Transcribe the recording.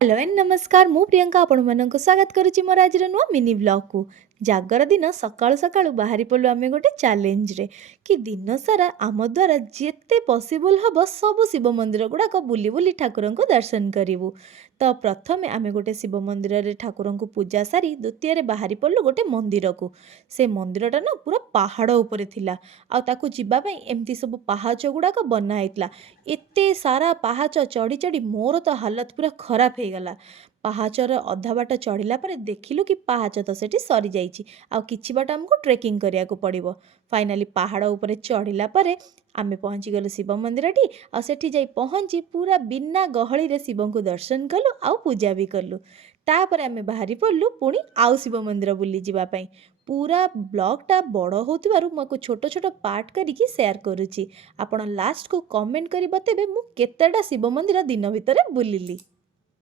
Hello and नमस्कार मु प्रियंका आपण मानक स्वागत करुच्ची मोर आज नुआ मिनी ब्लॉग को जागर दिन सकाळु सकाळु बाहरी पड़ू आम गोटे चैलेंज रे कि दिन सारा आम द्वारा जिते पॉसिबल हम सब शिव मंदिर गुड़ाक बुली बुली ठाकुर को दर्शन करूँ। तो प्रथम आम गोटे शिव मंदिर रे ठाकुर को पूजा सारी द्वितीय बाहरी पड़ू गोटे मंदिर को। से मंदिरटा ना पूरा पहाड़ उपरे थिला आ ताकू जीवा पई एमती सब पहाच गुड़ाक बनाइतला। एते सारा पहाच चढ़ी चढ़ी मोर तो हालत पूरा खराब हो गला। पाहाचर अधा बाट चढ़ला पर देखिलु कि पाहाच तो सेठी सरी जाइछि आ किछि बाट हमको ट्रेकिंग करिया को पड़िबो। फाइनाली पहाड़ ऊपर चढ़ला पर आमे पहुँची गलु शिव मंदिर टी आ सेठी जाई पहुँची पूरा बिना गहली रे शिव को दर्शन कलु आ पूजा भी कलु। तापर आमे बाहरी पड़लु पुणी आउ शिव मंदिर बुली जिबा पई। पूरा ब्लॉगटा बड़ होतिबारु मको छोट छोट पार्ट करिकी शेयर करूची। आपण लास्ट को कमेंट करी बतेबे मु केतेटा शिव मंदिर दिन भितर बुलिली।